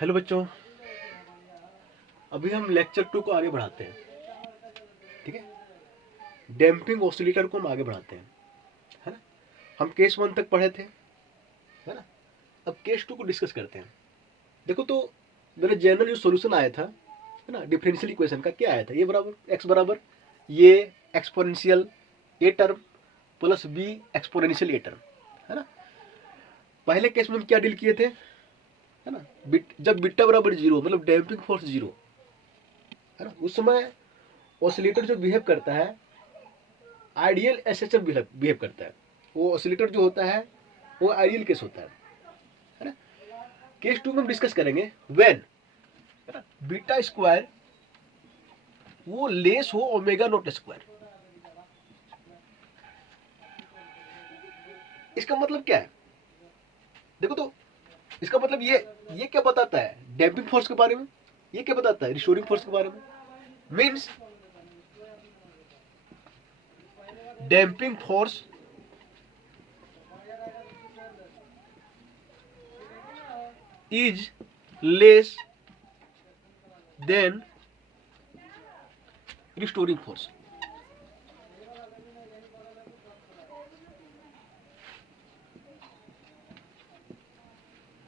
Hello बच्चों, अभी हम लेक्चर 2 को आगे बढ़ाते हैं। ठीक है, डैम्पिंग ऑसिलेटर को हम आगे बढ़ाते हैं, है ना। हम केस 1 तक पढ़े थे, है ना। अब केस 2 को डिस्कस करते हैं। देखो तो मेरा जनरल जो सॉल्यूशन आया था, है ना, डिफरेंशियल इक्वेशन का क्या आया था, ये बराबर एक्स बराबर ये exponential A term plus B exponential A term, है ना। पहले केस में हम क्या डील किए थे, है ना, जब बीटा बराबर 0 मतलब डैम्पिंग फोर्स 0, है ना, उस समय ऑसिलेटर जो बिहेव करता है आइडियल एसएचएफ बिहेव करता है। वो ऑसिलेटर जो होता है वो आइडियल केस होता है ना। केस 2 में हम डिस्कस करेंगे व्हेन, है ना, बीटा स्क्वायर वो लेस हो ओमेगा नॉट स्क्वायर। इसका मतलब क्या है, देखो तो इसका मतलब ये क्या बताता है डैम्पिंग फोर्स के बारे में, ये क्या बताता है रिस्टोरिंग फोर्स के बारे में। Means damping force is less than restoring force।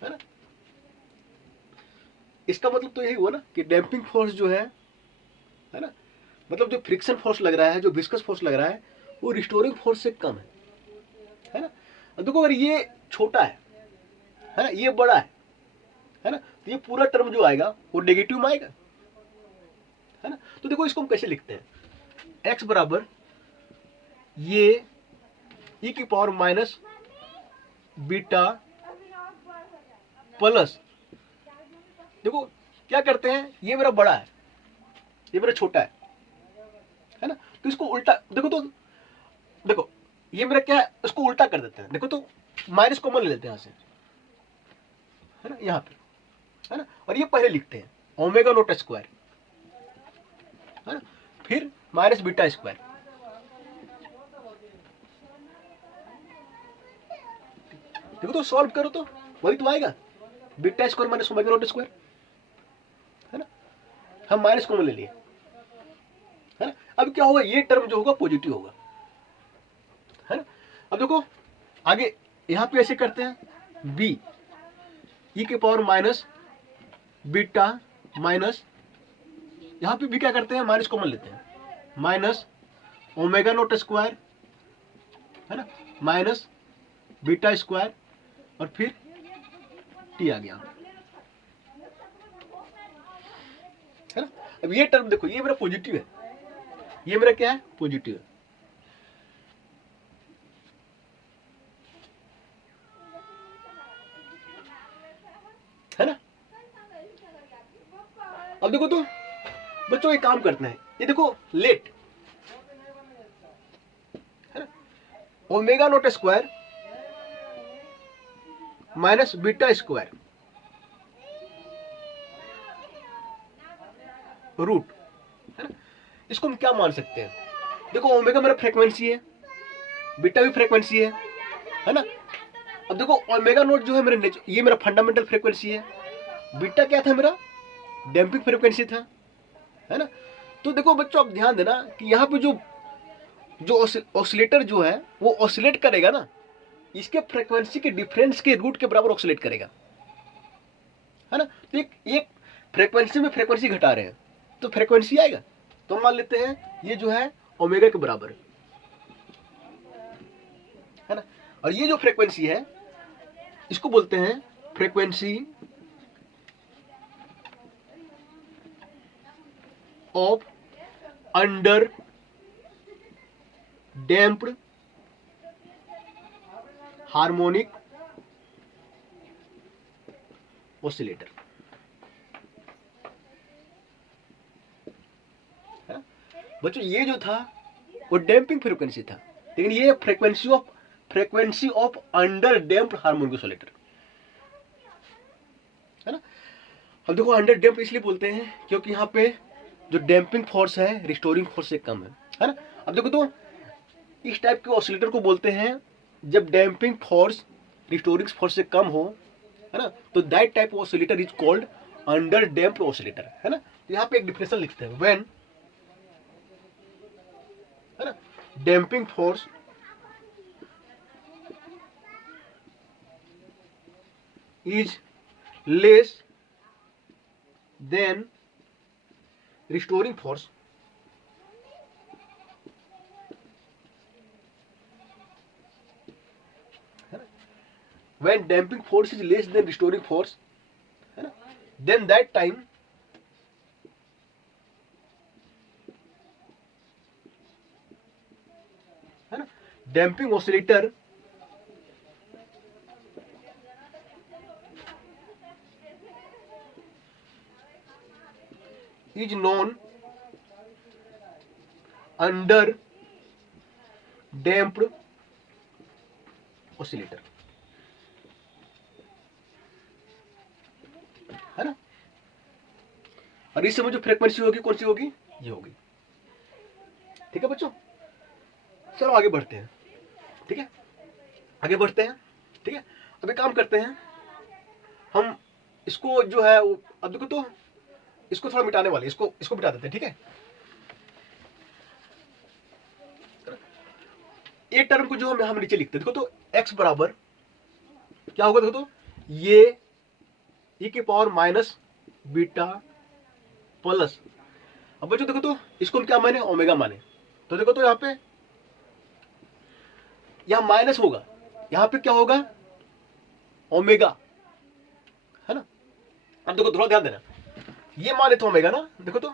है ना, इसका मतलब तो यही हुआ ना कि डैम्पिंग फोर्स जो है ना, मतलब जो फ्रिक्शन फोर्स लग रहा है, जो विस्कस फोर्स लग रहा है, वो रिस्टोरिंग फोर्स से कम है ना। अब देखो अगर ये छोटा है ना, ये बड़ा है ना, तो ये पूरा टर्म जो आएगा वो नेगेटिव में आएगा, है ना। तो देखो इसको हम कैसे लिखते हैं, x बराबर ये e की पावर माइनस बीटा प्लस, देखो क्या करते हैं, ये मेरा बड़ा है, ये मेरा छोटा है ना, तो इसको उल्टा देखो तो, देखो ये मेरा क्या है, इसको उल्टा कर देते हैं। देखो तो माइनस कॉमन ले लेते हैं यहाँ से, है ना, यहाँ पे, है ना, और ये पहले लिखते हैं ओमेगा नॉट स्क्वायर, है ना, फिर माइनस बीटा स्क्वायर। देखो तो सॉल्व करो तो वही तो आएगा, beta square minus omega naught square, है ना। हम माइनस कॉमन ले लिए, है ना। अब क्या होगा, ये टर्म जो होगा पॉजिटिव होगा, है ना। अब देखो आगे यहां पे ऐसे करते हैं, बी ई के पावर माइनस बीटा माइनस, यहां पे भी क्या करते हैं, माइनस कॉमन लेते हैं, माइनस ओमेगा नॉट स्क्वायर, है ना, माइनस बीटा स्क्वायर, और फिर टी आ गया, है ना। अब ये टर्म देखो, ये मेरा पॉजिटिव है, ये मेरा क्या है, पॉजिटिव है ना। अब देखो तो बच्चों एक काम करते हैं, ये देखो लेट, है ना, omega naught square minus beta square root, है ना। इसको हम क्या मान सकते हैं, देखो ओमेगा मेरा फ्रीक्वेंसी है, बीटा भी फ्रीक्वेंसी है ना। अब देखो ओमेगा नोट जो है मेरा ये मेरा फंडामेंटल फ्रीक्वेंसी है, बीटा क्या था मेरा डैम्पिंग फ्रीक्वेंसी था, है ना। तो देखो बच्चों आप ध्यान देना कि यहाँ पे जो जो ऑसिलेटर जो है वो ऑसिलेट करेगा ना, इसके फ्रीक्वेंसी के डिफरेंस के रूट के बराबर ऑसिलेट करेगा, है ना। तो एक फ्रीक्वेंसी में फ्रीक्वेंसी घटा रहे हैं तो फ्रीक्वेंसी आएगा, तो मान लेते हैं ये जो है ओमेगा के बराबर है ना। और ये जो फ्रीक्वेंसी है इसको बोलते हैं frequency of under damped harmonic oscillator, है ना। बच्चों ये जो था वो डैम्पिंग फ्रीक्वेंसी था, लेकिन ये frequency of under damped harmonic oscillator, है ना। अब देखो अंडर डैम्प इसलिए बोलते हैं क्योंकि यहाँ पे जो डैम्पिंग फोर्स है रिस्टोरिंग फोर्स से कम है ना। अब देखो तो इस टाइप के ऑसिलेटर को बोलते हैं जब डैम्पिंग फोर्स रिस्टोरिंग फोर्स से कम हो, है ना, तो that type of oscillator is called under damped oscillator, है ना। तो यहाँ पे एक डिफिनेशन लिखते हैं, व्हेन, है ना, damping force is less than restoring force, when damping force is less than restoring force, है ना, then that time है ना damping oscillator is known under damped oscillator, है ना। और इस समय जो फ्रीक्वेंसी होगी कौन सी होगी, ये होगी। ठीक है बच्चों, चलो आगे बढ़ते हैं। ठीक है, आगे बढ़ते हैं। ठीक है, अभी काम करते हैं हम इसको जो है अब देखो तो इसको थोड़ा मिटाने वाले, इसको मिटा देते हैं। ठीक है, एक टर्म को जो हम नीचे लिखते हैं, देखो तो x बराबर क्या होगा, देखो तो ये e की पावर माइनस बीटा प्लस, अब बच्चों देखो तो इसको हम क्या माने, ओमेगा माने। तो देखो तो यहाँ पे यहाँ माइनस होगा, यहाँ पे क्या होगा, ओमेगा, है ना। अब देखो थोड़ा ध्यान देना, ये माने तो ओमेगा ना, देखो तो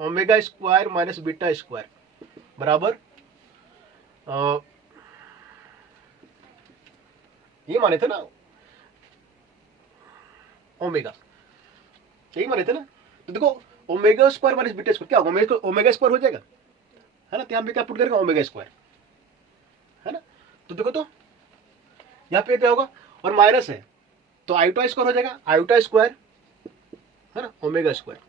omega square minus beta square बराबर ये माने थे ना ओमेगा, यही माने थे ना। तो देखो omega square minus beta square क्या होगा, ओमेगा स्क्वायर हो जाएगा, है ना। तो यहाँ पे क्या पुट करेगा, ओमेगा स्क्वायर, है ना। तो देखो तो यहाँ पे क्या होगा, और माइनस है तो आयोटा स्क्वायर हो जाएगा, आयोटा स्क्वायर, है ना, ओमेगा स्क्वायर,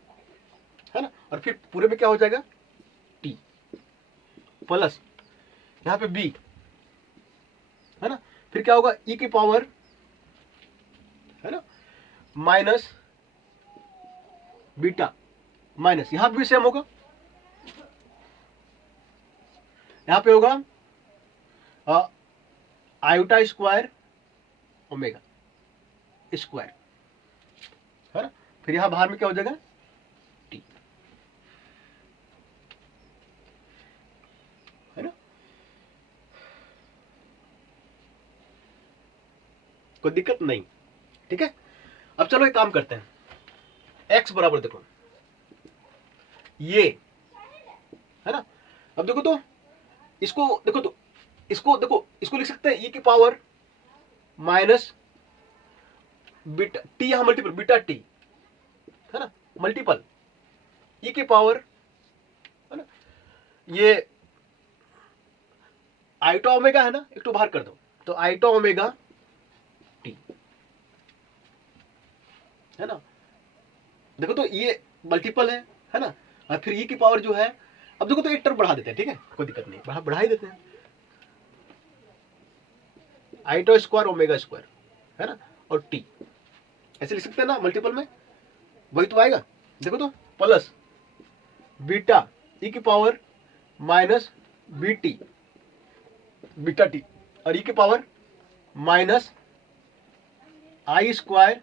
है ना। और फिर पूरे में क्या हो जाएगा, टी प्लस यहाँ पे बी, है ना। फिर क्या होगा, ई की पावर, है ना, माइनस बीटा माइनस, यहां भी सेम होगा, यहां पे होगा आयोटा स्क्वायर ओमेगा स्क्वायर, है ना। फिर यहां बाहर में क्या हो जाएगा, टी, है ना। कोई दिक्कत नहीं, ठीक है। अब चलो एक काम करते हैं, x बराबर देखो ये, है ना। अब देखो तो इसको देखो तो इसको लिख सकते हैं e की पावर माइनस बीटा टी, यहां मल्टीपल बीटा टी, है ना, मल्टीपल e की पावर, है ना, ये आइटा ओमेगा है ना, एक तो बाहर कर दो, तो आइटा ओमेगा टी, है ना। देखो तो ये मल्टीपल है ना। और फिर e की पावर जो है, अब देखो तो एक टर्म बढ़ा देते हैं, ठीक है, कोई दिक्कत नहीं, बढ़ा ही देते हैं, आइटा स्क्वायर ओमेगा स्क्वायर, है ना, और टी ऐसे लिख सकते हैं ना, मल्टीपल में वही तो आएगा। देखो तो प्लस बीटा e की power minus BT beta T, और e की पावर माइनस आई स्क्वायर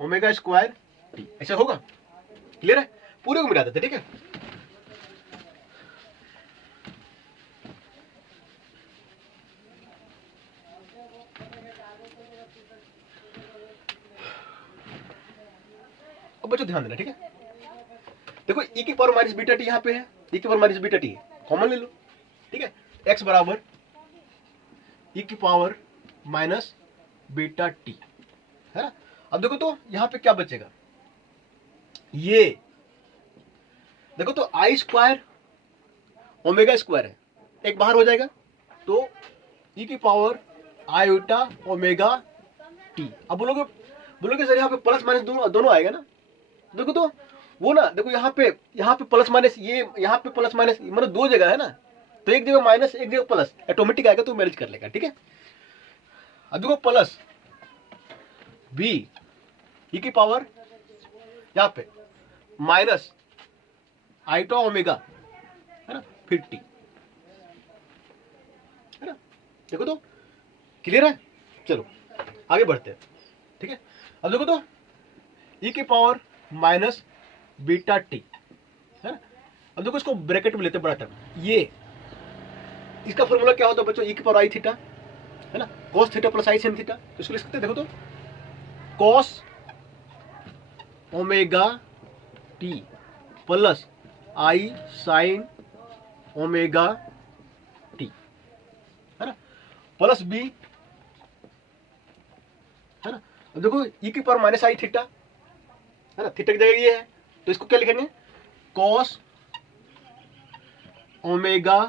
ओमेगा स्क्वायर टी, ऐसा होगा। क्लियर है, पूरे को मिटा देते, ठीक है। अब बच्चों ध्यान देना, ठीक है। देखो e की पावर माइनस बीटा टी यहाँ पे है, e की power minus beta T common ले लो, ठीक है। x बराबर e की पावर माइनस बीटा टी, है ना। अब देखो तो यहाँ पे क्या बचेगा, ये देखो तो आई स्क्वायर ओमेगा स्क्वायर है, एक बाहर हो जाएगा, तो e की पावर आयोटा ओमेगा टी। अब बोलोगे सर यहाँ पे प्लस माइनस दोनों आएगा ना। देखो तो वो ना, देखो यहाँ पे प्लस माइनस, ये यहाँ पे प्लस माइनस, मतलब दो जगह है ना, तो एक जगह माइनस एक जगह प्लस, ऑटोमेटिक आएगा तो मैनेज कर लेगा, ठीक है। अब देखो प्लस बी ई की पावर यहाँ पे माइनस आइटा ओमेगा, है ना, फिर टी, है ना। देखो तो क्लियर है। चलो आगे बढ़ते हैं, ठीक है। अब देखो तो ई की पावर माइनस बीटा टी, है ना। अब देखो इसको ब्रैकेट में लेते हैं बड़ा टर्म, ये इसका फॉर्मूला क्या होता है बच्चों, ई की पावर आई थीटा, है ना, cos थीटा प्लस आई sin थीटा। तो इसको लिख सकते हैं, देखो तो cos ओमेगा टी प्लस आई sin ओमेगा टी, है ना, प्लस बी, है ना। अब देखो ई की पावर माइनस आई थीटा, है ना, थीटा की जगह ये है, तो इसको क्या लिखेंगे, cos ओमेगा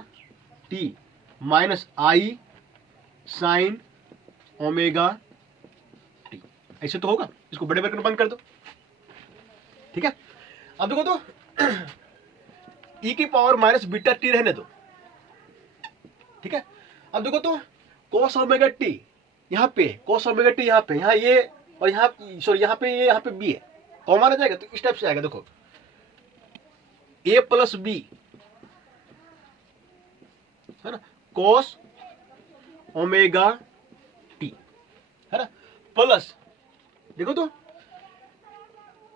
टी माइनस आई sin ओमेगा टी। ऐसे तो होगा, इसको बड़े ब्रैकेट में बंद कर दो, ठीक है। अब देखो तो ई की पावर माइनस बीटा टी रहने दो, ठीक है। अब देखो तो cos ओमेगा टी यहाँ पे, cos ओमेगा टी यहाँ पे, यहाँ ये, और यहाँ सॉरी यहाँ पे ये, यहाँ पे बी है, कॉमन आ जाएगा, तो इस टाइप से आएगा, देखो ए प्लस बी, है ना, cos ओमेगा टी, है ना, प्लस देखो तो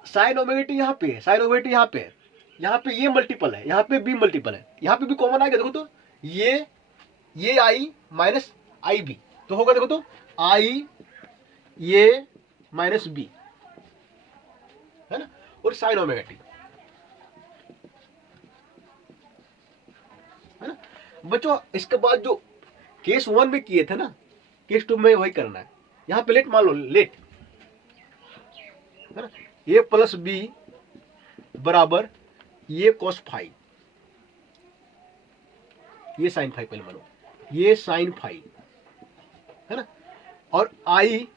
साइन ओमेगा टी यहाँ पे, साइन ओमेगा टी यहाँ पे, यहाँ पे ये मल्टीपल है, यहाँ पे बी मल्टीपल है, यहाँ पे भी कॉमन आएगा, देखो तो ये आई माइनस आई बी, तो होगा देखो तो आई ये माइनस बी, है ना, और साइन ओमेगा टी, है ना। बच्चों इसके बाद जो केस 1 में किए थे ना, केस 2 में वही करना है। यहाँ पे लेट मान लो, लेट, है ना, ए प्लस बी बराबर ये cos फाइव, ये साइन फाइव पहले मानो, ये साइन फाइव, है ना, और आई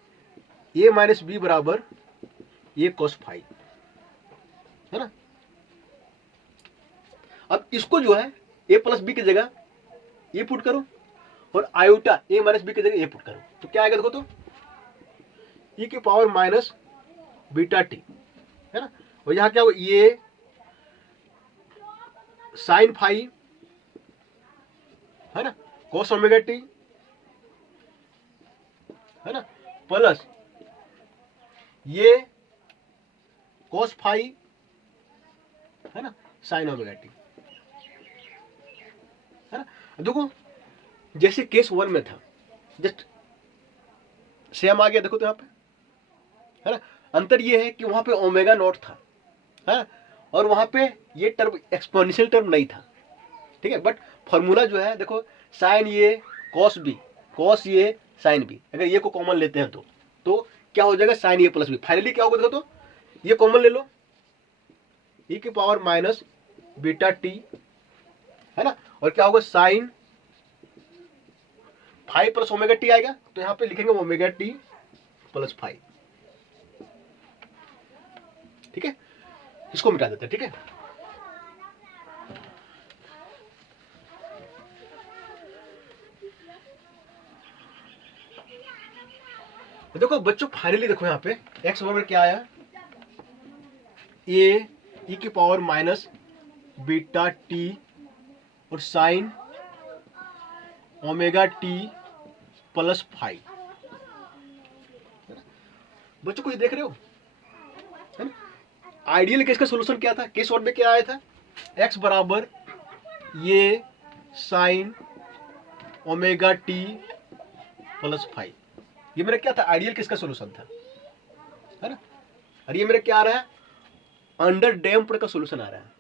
ए माइनस बी बराबर ये cos फाइव, है ना। अब इसको जो है ए प्लस बी की जगह ये पुट करो, और आयोटा ए माइनस बी की जगह ये पुट करो, तो क्या आएगा देखो तो ई की पावर माइनस बीटा टी, है ना, और यहां क्या होगा, ये साइन फाइव, है ना, cos ओमेगा टी, है ना, प्लस ये cos फाइव, है ना, साइन ओमेगा टी, है ना। देखो जैसे केस 1 में था, जस्ट सेम आ गया, देखो तो यहाँ पे, है ना। अंतर ये है कि वहां पे ओमेगा नॉट था, है, और वहां पे ये टर्म एक्सपोनेंशियल टर्म नहीं था, ठीक है। बट फॉर्मूला जो है देखो, साइन ये कॉस बी, कॉस ये साइन बी, अगर ये को कॉमन लेते हैं तो क्या हो जाएगा, साइन ए प्लस बी, फाइनली क्या होगा देखो तो ये कॉमन ले लो, ई की पावर माइनस बीटा टी, है ना, और क्या होगा, sine five plus omega T आएगा, तो यहां पे लिखेंगे ओमेगा टी प्लस फाइव, ठीक है। इसको मिटा देते हैं, ठीक है। देखो बच्चों फाइनली देखो यहाँ पे एक्स बराबर क्या आया, ए ई की पावर माइनस बीटा टी और sine omega T plus five. बच्चों कुछ देख रहे हो, है ना। आइडियल केस का सोल्यूशन क्या था, केस 1 में क्या आया था, एक्स बराबर ये sine omega T plus five, ये मेरा क्या था, आइडियल केस का सोल्यूशन था, है ना। और ये मेरा क्या आ रहा है, अंडर डैम्प्ड का सोल्यूशन आ रहा है।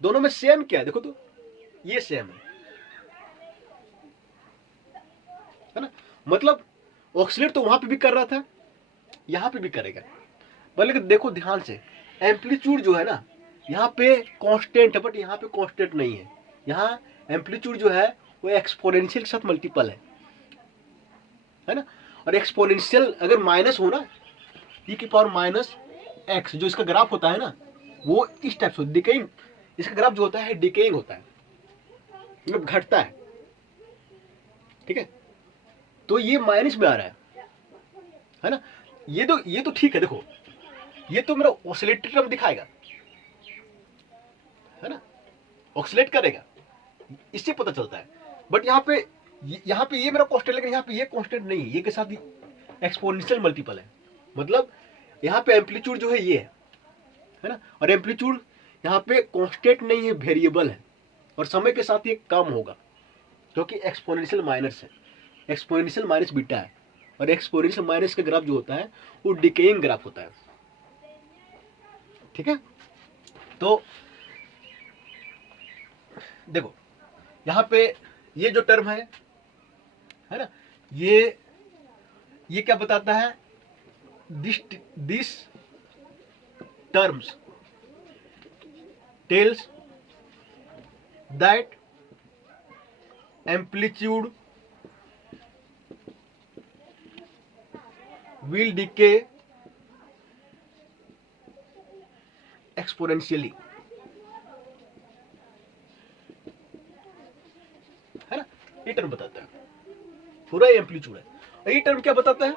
दोनों में सेम क्या है, देखो तो ये सेम है ना, मतलब ऑक्सीलेट तो वहां पे भी कर रहा था, यहां पे भी करेगा। लेकिन देखो ध्यान से, एम्पलीट्यूड जो है ना यहाँ पे कांस्टेंट है, बट यहाँ पे कांस्टेंट नहीं है, यहाँ एम्पलीट्यूड जो है वो एक्सपोनेंशियल के साथ मल्टीपल है ना। और एक्सपोनेंशियल अगर माइनस हो ना, ई की पावर माइनस एक्स, जो इसका ग्राफ होता है ना वो इस टाइप से डिकेइंग, इसका ग्राफ जो होता है डिकेइंग होता है, मतलब घटता है, ठीक है। तो ये माइनस में आ रहा है ना। ये तो ठीक है, देखो ये तो मेरा ऑसिलेटरी टर्म दिखाएगा, है ना, ऑक्सीलेट करेगा, इससे पता चलता है। बट यहाँ पे ये मेरा कांस्टेंट, लेकिन यहाँ पे ये कांस्टेंट नहीं है, ये के साथ एक्सपोनेंशियल मल्टीपल है। मतलब यहाँ पे एम्पलीट्यूड जो है ये है ना, और एम्पलीट्यूड यहाँ पे कांस्टेंट नहीं है, वेरिएबल है, और समय के साथ ये कम होगा क्योंकि एक्सपोनेंशियल माइनस है, एक्सपोनेंशियल माइनस बीटा है, और एक्सपोनेंशियल माइनस का ग्राफ जो होता है वो डिकेइंग ग्राफ होता है। ठीक है, तो देखो यहाँ पे ये जो टर्म है ना, ये क्या बताता है, this terms tells that amplitude will decay exponentially, है ना, ये टर्म बताता है, पूरा एम्पलीट्यूड है। और ये टर्म क्या बताता है,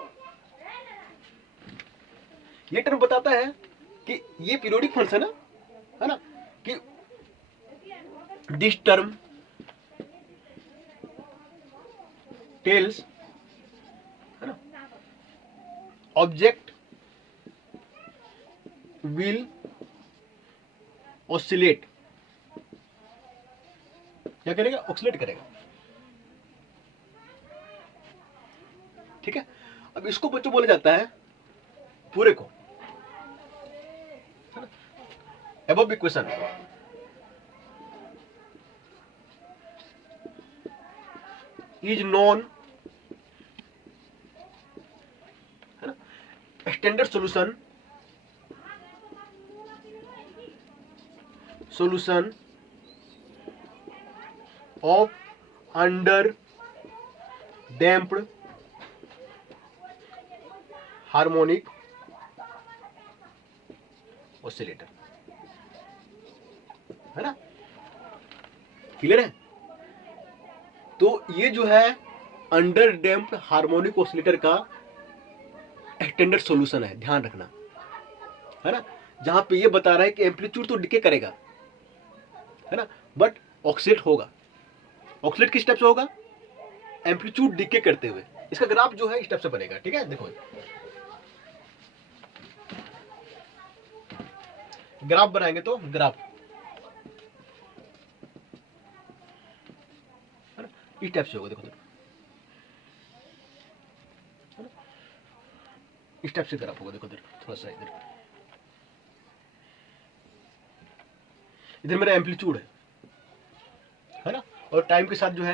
ये टर्म बताता है कि ये पीरियोडिक फंक्शन है ना, कि दिस टर्म टेल्स, है ना, ऑब्जेक्ट विल ऑसिलेट, क्या करेगा, ऑसिलेट करेगा। ठीक है, अब इसको बच्चों बोला जाता है पूरे को, above इक्वेशन इज नॉन, है ना, standard solution of under damped harmonic oscillator, है ना, क्लियर है। तो ये जो है अंडर डैम्प्ड हार्मोनिक ऑसिलेटर का एक्सटेंडेड सॉल्यूशन है, ध्यान रखना, है ना, जहां पे ये बता रहा है कि एम्पलीट्यूड तो डिके करेगा, है ना, बट ऑक्सीलेट होगा। ऑक्सीलेट किस टाइप से होगा, एम्पलीट्यूड डिके करते हुए। इसका ग्राफ जो है इस टाइप से बनेगा। ठीक है, देखो ग्राफ बनाएंगे तो ग्राफ इस टाइप से होगा, देखो इस टाइप से ग्राफ होगा, देखो थोड़ा सा इधर मेरा एम्पलीट्यूड है ना, और टाइम के साथ जो है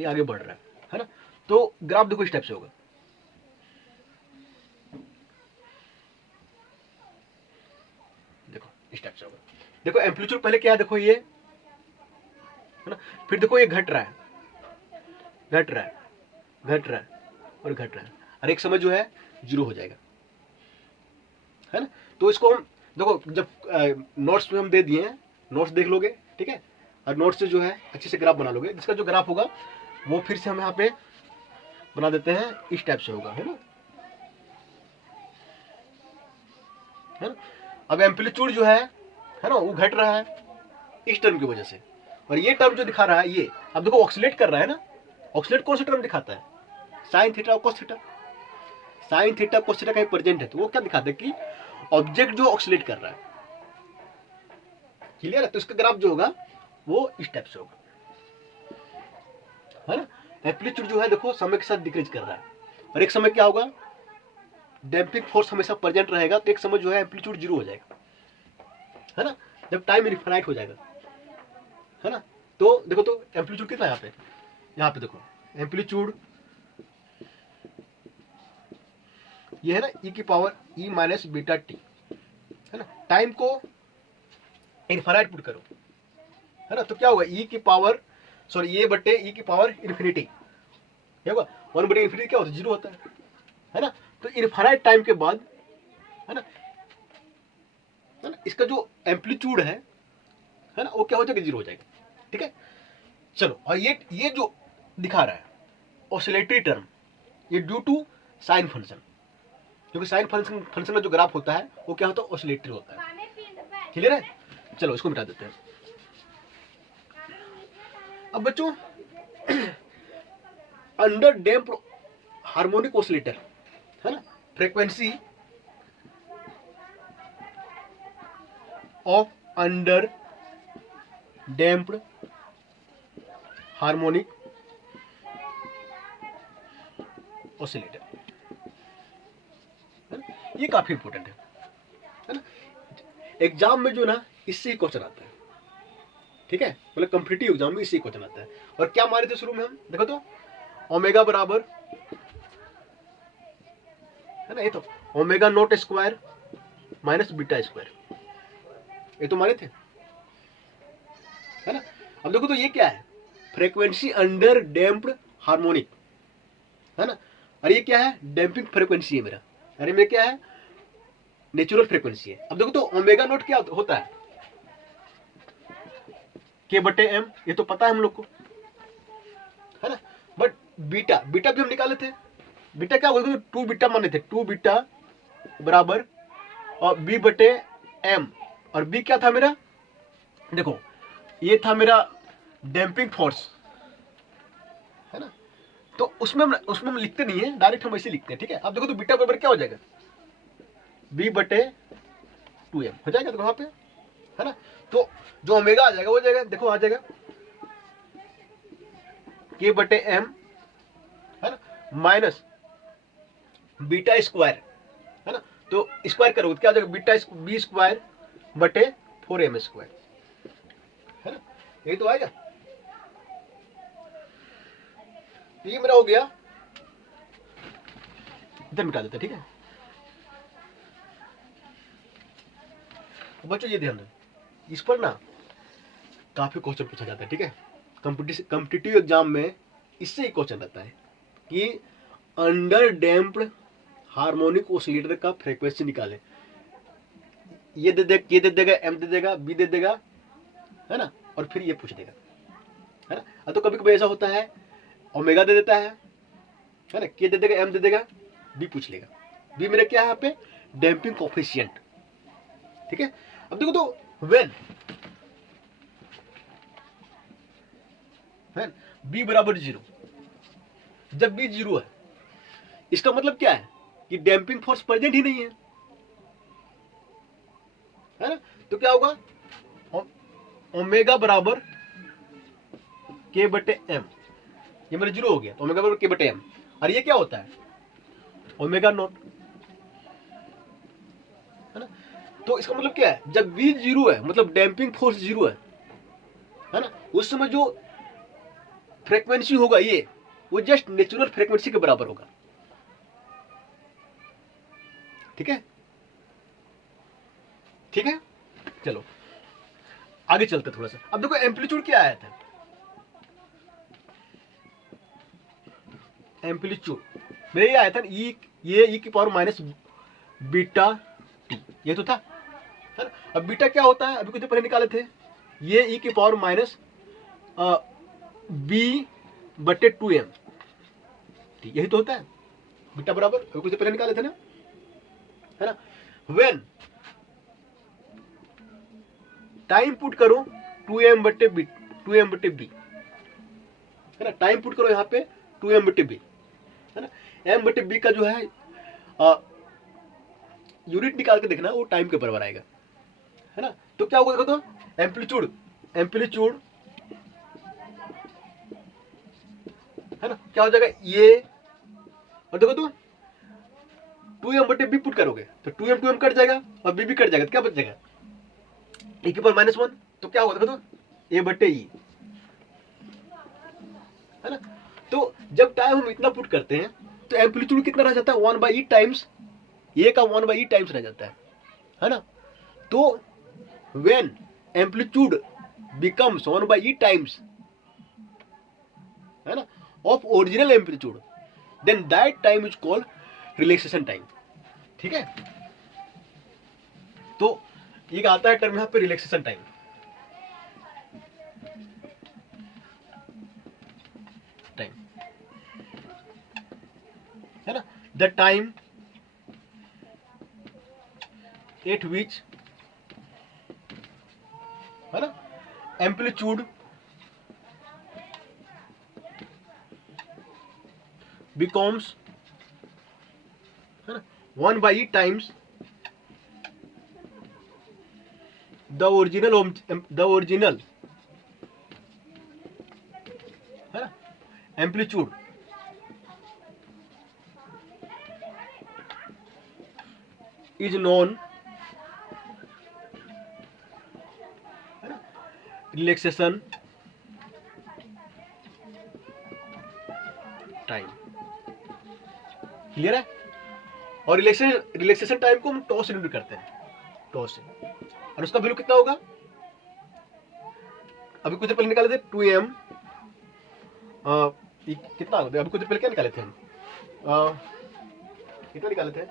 ये आगे बढ़ रहा है ना, तो ग्राफ देखो इस टाइप से होगा। देखो इस टाइप से होगा, देखो एम्पलीट्यूड पहले क्या है, देखो ये है ना, फिर देखो ये घट रहा है, घट रहा है, घट रहा है और घट रहा है, और एक समय जो है जीरो हो जाएगा, है ना। तो इसको हम देखो, जब नोट्स में हम दे दिए हैं, नोट्स देख लोगे, ठीक है, और नोट्स से जो है अच्छे से ग्राफ बना लोगे। जिसका जो ग्राफ होगा वो फिर से हम यहाँ पे बना देते हैं, इस टाइप से होगा, है ना। अब एम्पलीट्यूड जो है ना, वो घट रहा है इस टर्म की वजह से, और ये टर्म जो दिखा रहा है ये, अब देखो ऑक्सीलेट कर रहा है ना। ऑक्सीलेट कौन सा टर्म दिखाता है, साइन थीटा और cos theta. Sine theta cos theta कहीं प्रेजेंट है तो वो क्या दिखाता है कि ऑब्जेक्ट जो ऑक्सीलेट कर रहा है। क्लियर है, तो इसका ग्राफ जो होगा वो इस टाइप से होगा, है ना। एम्पलीट्यूड जो है देखो समय के साथ डिक्रीज कर रहा है, और एक समय क्या होगा, डैम्पिंग फोर्स हमेशा प्रेजेंट रहेगा, तो एक समय जो है एम्पलीट्यूड जीरो हो जाएगा, है ना, जब टाइम इनफिनाइट हो जाएगा, है ना। तो देखो, तो एम्पलीट्यूड कितना है यहाँ पे देखो एम्पलीट्यूड ये है ना, ई की power E minus beta T, है ना। टाइम को इनफिनाइट पुट करो, है ना, तो क्या होगा, ई की पावर सॉरी ये बटे ई की पावर इन्फिनिटी, क्या होगा, 1/इन्फिनिटी क्या होता है, जीरो होता है ना। तो इनफिनाइट टाइम के बाद, है ना, इसका जो एम्पलीट्यूड है ना, वो क्या हो जाएगा, जीरो हो जाएगा। ठीक है, चलो, और ये जो दिखा रहा है ऑसिलेटरी टर्म, ये ड्यू टू साइन फंक्शन, क्योंकि साइन फंक्शन का जो ग्राफ होता है वो क्या होता है, ऑसिलेटरी होता है। क्लियर है? चलो इसको मिटा देते हैं। अब बच्चों अंडर डैम्प्ड हार्मोनिक ऑसिलेटर है ना, frequency of under damped harmonic oscillator, ये काफी इंपॉर्टेंट है ना। एग्जाम में जो ना इससे ही क्वेश्चन आता है, ठीक है, मतलब कॉम्पिटिटिव एग्जाम में इससे ही क्वेश्चन आता है। और क्या मारे थे शुरू में हम, देखो तो ओमेगा बराबर है ना, ये तो omega naught square minus beta square, ये तो मारे थे है ना। अब देखो तो ये क्या है, फ्रीक्वेंसी अंडर डैम्प्ड हार्मोनिक है ना, और ये क्या है, डैम्पिंग फ्रीक्वेंसी है मेरा, अरे में क्या है, नेचुरल फ्रीक्वेंसी है। अब देखो तो ओमेगा नॉट क्या होता है, के बटे एम, ये तो पता है हम लोग को है ना। बट बीटा भी हम निकाले थे, बीटा क्या बोलते, 2 बीटा माने थे, 2 बीटा बराबर और बी बटे एम, और बी क्या था मेरा, देखो ये था मेरा डैम्पिंग फोर्स है ना। तो उसमें हम लिखते नहीं है, डायरेक्ट हम ऐसे लिखते हैं, ठीक है। अब देखो तो बीटा बराबर क्या हो जाएगा, बी बटे 2m हो जाएगा, तो वहां पे है ना। तो जो ओमेगा आ जाएगा वो जाएगा, देखो आ जाएगा के बटे एम है ना, माइनस बीटा स्क्वायर है ना, तो स्क्वायर करोगे तो क्या हो जाएगा, बीटा बी स्क्वायर बटे 4m स्क्वायर है ना, यही तो आएगा। ये मेरा हो गया, इधर मिटा देते, ठीक है। बच्चों ये ध्यान रखें, इस पर ना काफी क्वेश्चन पूछा जाता है, ठीक है। कॉम्पिटिटिव एग्जाम में इससे ही क्वेश्चन रहता है कि अंडर डैम्प्ड हार्मोनिक ऑसिलेटर का फ्रीक्वेंसी निकाले, ये दे देगा, एम दे देगा, बी दे देगा है ना, और फिर ये पूछ देगा है ना। तो कभी कभी ऐसा होता है ओमेगा दे देता है ना, के दे देगा, एम दे देगा, बी पूछ लेगा। बी मेरा क्या है यहाँ पे, डैम्पिंग कोफिशिएंट, ठीक है। अब देखो तो व्हेन बी बराबर 0, जब बी 0 है इसका मतलब क्या है कि डैम्पिंग फोर्स प्रेजेंट ही नहीं है ना। तो क्या होगा, ओमेगा बराबर के बटे एम, ये मेरा 0 हो गया, तो ओमेगा बराबर के बटे एम, और ये क्या होता है, ओमेगा नॉट है ना। तो इसका मतलब क्या है, जब बी 0 है मतलब डैम्पिंग फोर्स 0 है ना, उस समय जो फ्रीक्वेंसी होगा ये, वो जस्ट नेचुरल फ्रीक्वेंसी के बराबर होगा, ठीक है, ठीक है। चलो आगे चलते थोड़ा सा। अब देखो एम्पलीट्यूड क्या आया था, एम्पलीट्यूड मेरे ये आया था ये ई की पावर माइनस बीटा टी, ये तो था है ना। अब बीटा क्या होता है, अभी कुछ पहले निकाले थे, ये ई की पावर माइनस बी बटे 2m, यही तो होता है बीटा बराबर, अभी कुछ पहले निकाले थे ना है ना। व्हेन टाइम पुट करो 2m बटे बी, 2m बटे बी है ना, टाइम पुट करो यहाँ पे 2m बटे बी है ना। m बटे बी का जो है यूनिट निकाल के देखना, वो टाइम के बराबर आएगा है ना। तो क्या होगा, देखो तो एम्पलीट्यूड है ना, क्या हो जाएगा ये, और देखो तो 2m बटे बी पुट करोगे तो 2m कट जाएगा और बी भी कट जाएगा, तो क्या बच जाएगा, e की पावर -1, तो क्या होगा, देखो तो a बटे ई है ना। तो जब टाइम हम इतना पुट करते हैं तो एम्पलीट्यूड कितना रह जाता है, 1/e टाइम्स, ये का 1/e टाइम्स रह जाता है ना। तो when amplitude becomes 1/e times है ना of original amplitude, then that time is called relaxation time, ठीक है। तो ये आता है टर्म यहां पे रिलैक्सेशन टाइम, है ना। द टाइम एट विच, है ना, एम्पलीट्यूड becomes, है ना, 1/e टाइम्स द ओरिजिनल, है ना, एम्पलीट्यूड इज नोन, है ना, रिलैक्सेशन टाइम। क्लियर है? और रिलैक्सेशन टाइम को हम टॉ से डिनोट करते हैं, टॉ से, और उसका वैल्यू कितना होगा? अभी कुछ देर पहले निकाले थे 2m, कितना होता है? अभी कुछ देर पहले क्या निकाले थे हम? कितना निकाले थे?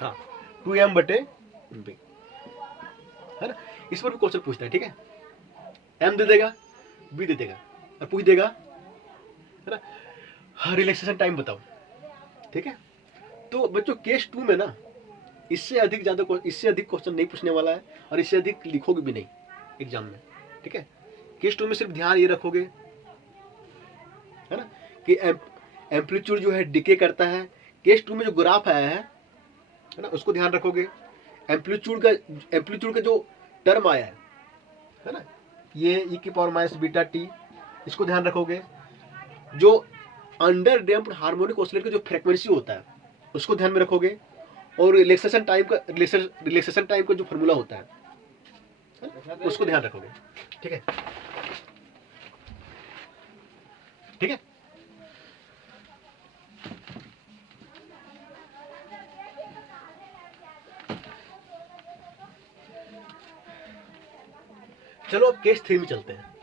हाँ, 2m बटे b, है ना। इस पर भी क्वेश्चन पूछता है, ठीक है, m दे देगा, b दे देगा, और पूछ देगा, है ना, रिलैक्सेशन टाइम बताओ, ठीक है। तो बच्चों केस 2 में ना इससे अधिक क्वेश्चन नहीं पूछने वाला है, और इससे अधिक लिखोगे भी नहीं एग्जाम में, ठीक है। केस 2 में सिर्फ ध्यान ये रखोगे, है ना, कि एम्पलीट्यूड जो है डिके करता है। केस 2 में जो ग्राफ आया है ना, उसको ध्यान रखोगे। एम्पलीट्यूड का जो टर्म आया है ना, ये e की पावर माइनस बीटा टी, इसको ध्यान रखोगे। जो अंडर डैम्प्ड हार्मोनिक ऑसिलेटर का जो फ्रीक्वेंसी होता है उसको ध्यान में रखोगे, और रिलैक्सेशन टाइम का जो फॉर्मूला होता है उसको ध्यान रखोगे, ठीक है, ठीक है। चलो अब केस 3 में चलते हैं।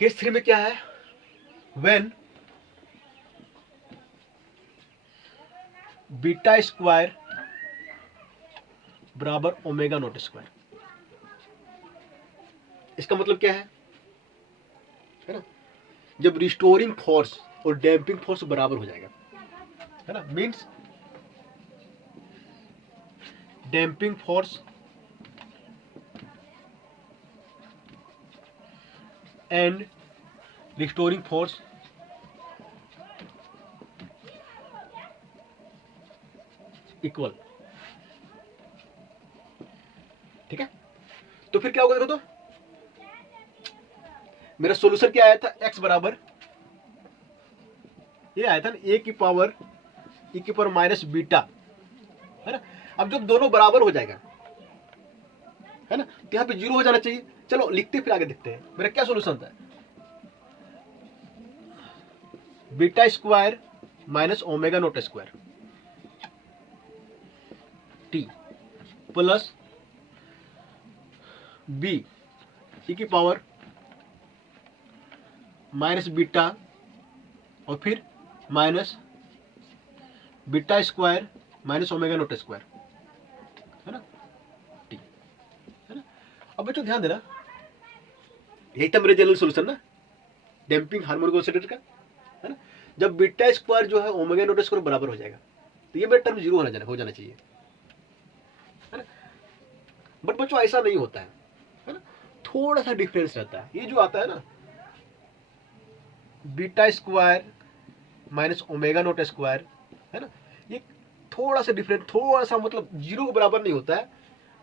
केस 3 में क्या है? व्हेन बीटा स्क्वायर बराबर ओमेगा नॉट स्क्वायर। इसका मतलब क्या है ना, जब रिस्टोरिंग फोर्स और डैम्पिंग फोर्स बराबर हो जाएगा, है ना, means damping force and restoring force equal, ठीक है। तो फिर क्या होगा? देखो तो मेरा सॉल्यूशन क्या आया था? x बराबर, ये आया था ना, e की पावर माइनस बीटा, है ना। अब जब दोनों बराबर हो जाएगा, है ना, तो यहां पे 0 हो जाना चाहिए। चलो लिखते फिर आगे देखते हैं मेरा क्या सॉल्यूशन था। Beta square minus omega naught square T plus B E की पावर माइनस बीटा और फिर minus beta square minus omega naught square, है ना, टी, है ना। अब बच्चों ध्यान देना, यही था मेरे जनरल सॉल्यूशन ना, डैम्पिंग हार्मोनिक ऑसिलेटर का, है ना। जब बीटा स्क्वायर जो है ओमेगा नॉट स्क्वायर बराबर हो जाएगा तो ये मेरा टर्म 0 हो जाना चाहिए, है ना। बट बच्चों ऐसा नहीं होता है ना, थोड़ा सा डिफरेंस रहता है। ये जो आता है ना beta square minus omega naught square, है ना, ये थोड़ा सा डिफरेंट, थोड़ा सा मतलब 0 के बराबर नहीं होता है,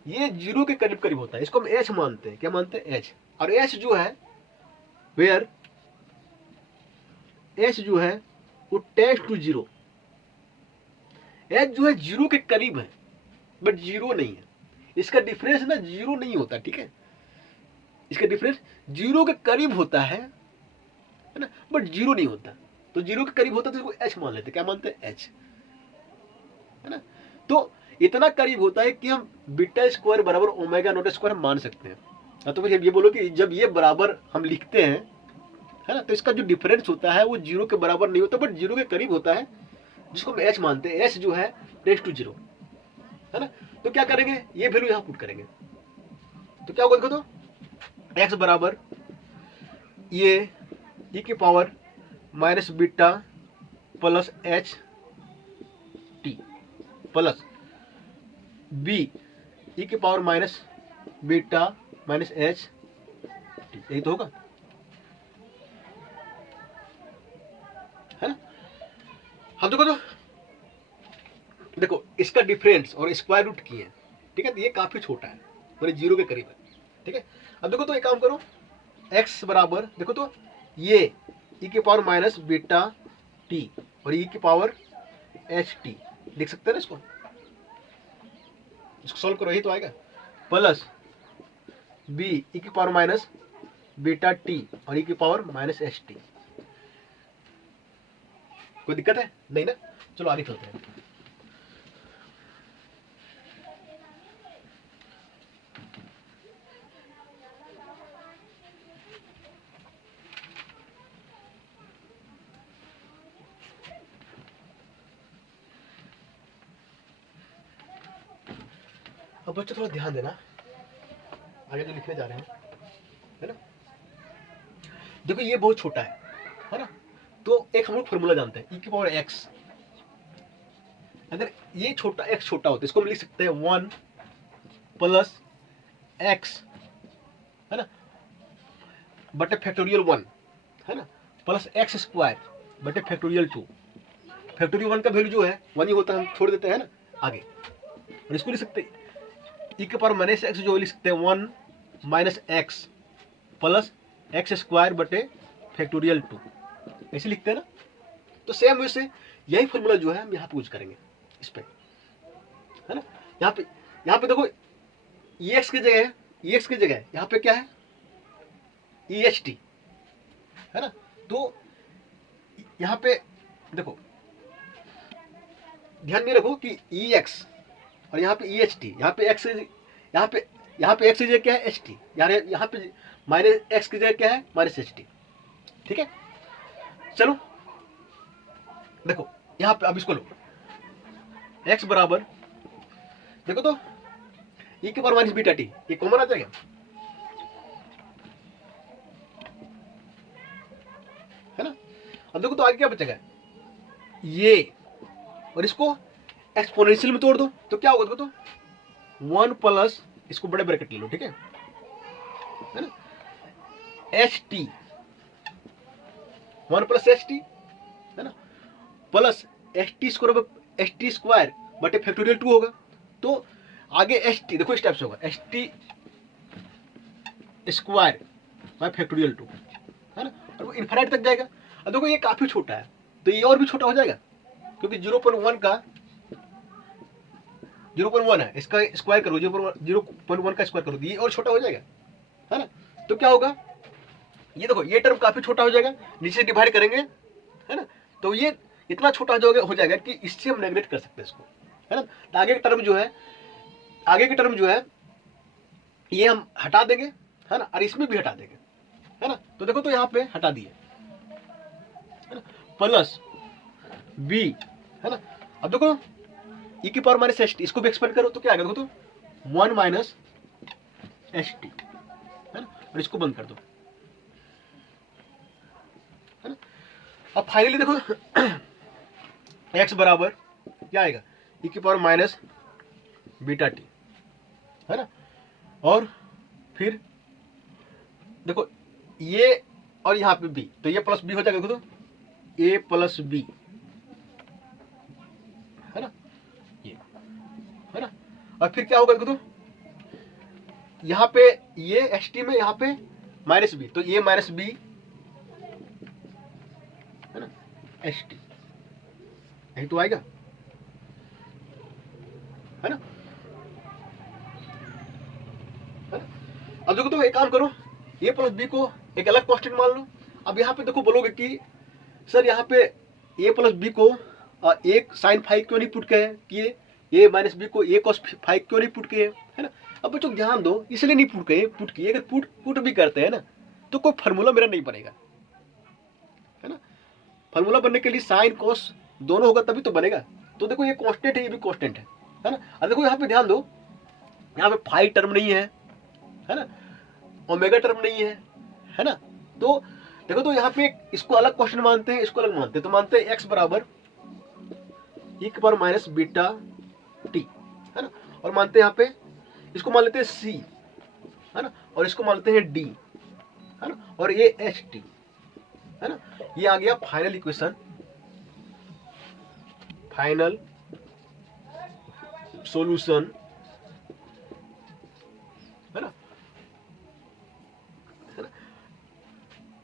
ये 0 के करीब करीब होता है। इसको हम h मानते हैं। क्या मानते हैं? h। और h जो है वेयर h जो है वो टेंड्स टू 0। h जो है 0 के करीब है बट 0 नहीं है। इसका डिफरेंस ना 0 नहीं होता, ठीक है। इसका डिफरेंस 0 के करीब होता है ना, बट 0 नहीं होता। तो 0 के करीब होता तो इसको h मान लेते। क्या मानते हैं? h, है ना। तो इतना करीब होता है कि हम बीटा स्क्वायर बराबर ओमेगा नॉट स्क्वायर मान सकते हैं। तो फिर ये बोलो कि जब ये बराबर हम लिखते हैं, है ना, तो इसका जो डिफरेंस होता है वो 0 के बराबर नहीं होता बट 0 के करीब होता है, जिसको हम h मानते हैं। h जो है टेंड्स टू 0, है ना। तो क्या करेंगे? ये वैल्यू यहां पुट करेंगे तो क्या होगा? देखो तो x बराबर ये e की power minus beta plus H T plus B E की power minus beta minus H T, यही तो होगा, है ना। हम देखो इसका डिफरेंस और स्क्वायर रूट की है, ठीक है, तो ये काफी छोटा है, मतलब जीरो के करीब है, ठीक है। अब देखो तो एक काम करो, x बराबर देखो तो ये e की पावर माइनस बीटा टी और e की पावर एच टी लिख सकते हैं ना इसको सॉल्व करो, यही तो आएगा, प्लस b e की पावर माइनस बीटा टी और e की पावर माइनस एच टी। कोई दिक्कत है नहीं ना, चलो आगे चलते हैं। अब बच्चों थोड़ा ध्यान देना, आगे जो लिखने जा रहे हैं, है ना। देखो ये बहुत छोटा है ना, तो एक हम लोग फॉर्मूला जानते हैं, e की पावर x, अगर ये छोटा x छोटा होता है इसको हम लिख सकते हैं 1 प्लस x, है ना, बटे फैक्टोरियल 1, है ना, प्लस x स्क्वायर बटे फैक्टोरियल 2। फैक्टोरियल 1 का वैल्यू जो है 1 ही होता है, हम छोड़ देते हैं ना आगे, और इसको लिख सकते हैं e के पावर माइनस एक्स जो लिख सकते हैं 1 minus x plus x square बटे फैक्टोरियल 2, ऐसे लिखते हैं ना। तो सेम वैसे यही फॉर्मूला जो है हम यहाँ पे यूज करेंगे इस पे, है ना। यहाँ पे देखो एक्स की जगह यहाँ पे क्या है EHT, है ना। तो यहाँ पे देखो ध्यान में रखो कि EX और यहाँ पे EHT, यहाँ पे x की जगह क्या है HT, यहाँ पे माइनस x की जगह क्या है माइनस HT, ठीक है। चलो देखो यहाँ पे अब इसको लो, x बराबर देखो तो e के पावर माइनस बीटा टी, ये कॉमन आ जाएगा, है ना। अब देखो तो आगे क्या बचेगा ये, और इसको एक्सपोनेंशियल में तोड़ दो तो क्या होगा, देखो तो 1 प्लस इसको बड़े ब्रैकेट ले लो, ठीक है ना, H T 1 plus H T, है ना, प्लस एच टी स्क्वायर बटे फैक्टोरियल 2 होगा। तो आगे एच टी देखो इस टाइप से होगा, H T square by factorial 2, है ना, और वो इनफाइनाइट तक जाएगा। अब देखो ये काफी छोटा है तो ये और भी छोटा हो जाएगा, क्योंकि 0.1 का 0.1 है, इसका स्क्वायर करो 0.1 का स्क्वायर करो, ये और छोटा हो जाएगा, है ना। तो क्या होगा, ये देखो ये टर्म काफी छोटा हो जाएगा, नीचे डिवाइड करेंगे, है ना, तो ये इतना छोटा हो जाएगा कि इससे हम नेग्लेक्ट कर सकते हैं इसको, है ना। तो आगे की टर्म जो है ये हम हटा देंगे, है ना, और इसमें भी हटा देंगे, है ना। तो देखो तो यहाँ पे हटा दिए, है ना, प्लस बी, है ना। अब देखो e की पावर माइनस एच टी, इसको भी एक्सपेंड करो तो क्या आएगा, देखो तो 1 माइनस एच टी, है ना, और इसको बंद कर दो, है ना। अब फाइनली देखो x बराबर क्या आएगा e की पावर माइनस बीटा टी, है ना, और फिर देखो ये और यहाँ पे b, तो ये प्लस b हो जाएगा, देखो तो a प्लस b, है ना, ये, है ना। और फिर क्या होगा देखो तो यहाँ पे ये एच टी में यहाँ पे माइनस बी, तो ये माइनस बी, है ना, एच टी, यही तो आएगा, है ना। अब देखो तो एक काम करो, ए प्लस बी को एक अलग कांस्टेंट मान लो। अब यहाँ पे देखो बोलोगे कि सर यहाँ पे ए प्लस बी को एक साइन फाइव क्यों नहीं पुट किए, ए माइनस बी को ए कॉस फाइव क्यों नहीं पुट किए, है ना। अब बच्चों ध्यान दो, इसलिए नहीं पुट किए, अगर पुट भी करते हैं ना तो कोई फार्मूला मेरा नहीं बनेगा, है ना। फार्मूला बनने के लिए साइन कॉस दोनों होगा तभी तो बनेगा। तो देखो ये कांस्टेंट है, ये भी कांस्टेंट है ना। अब देखो यहाँ पे ध्यान दो, यहाँ पे फाइव टर्म नहीं है ना, ओमेगा टर्म नहीं है ना। तो देखो तो यहाँ पे इसको अलग क्वेश्चन मानते हैं, इसको अलग मानते हैं। तो मानते हैं x बराबर e की पावर माइनस बीटा t, है ना। और मानते हैं यहाँ पे इसको मान लेते हैं c, है ना, और इसको मान लेते हैं d, है ना, और ये ht, है ना। ये आ गया फाइनल इक्वेशन, फाइनल सॉल्यूशन, है ना,